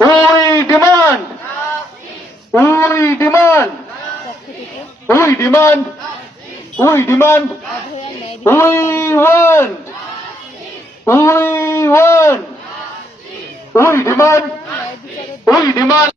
We demand, we demand, we demand, we demand, we want, we want, we demand, we demand.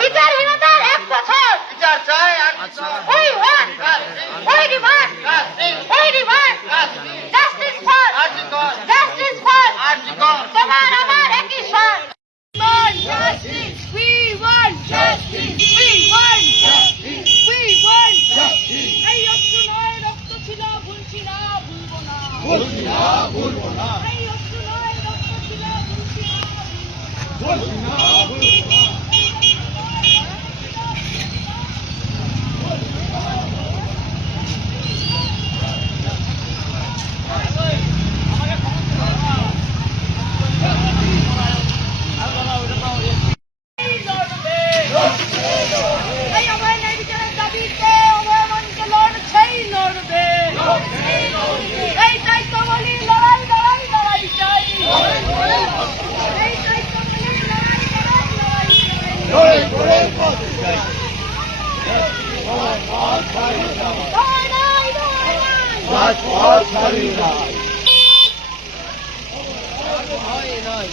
বিচারহীনতার এক বছর বিচার চাই demand, Justice! we demand, Justice! justice for, Artikor! justice for, Artikor! তোমার আমার একই স্বর Justice! We want justice! We want justice! We want justice! এই অস্ত্র নয় রক্ত ছিল ভুলছি না ভুলবো না ভুলছি না ভুলবো না এই অস্ত্র নয় রক্ত ছিল ভুলছি না ভুলবো না আজ পথ ছাড়ি না। হয় নয়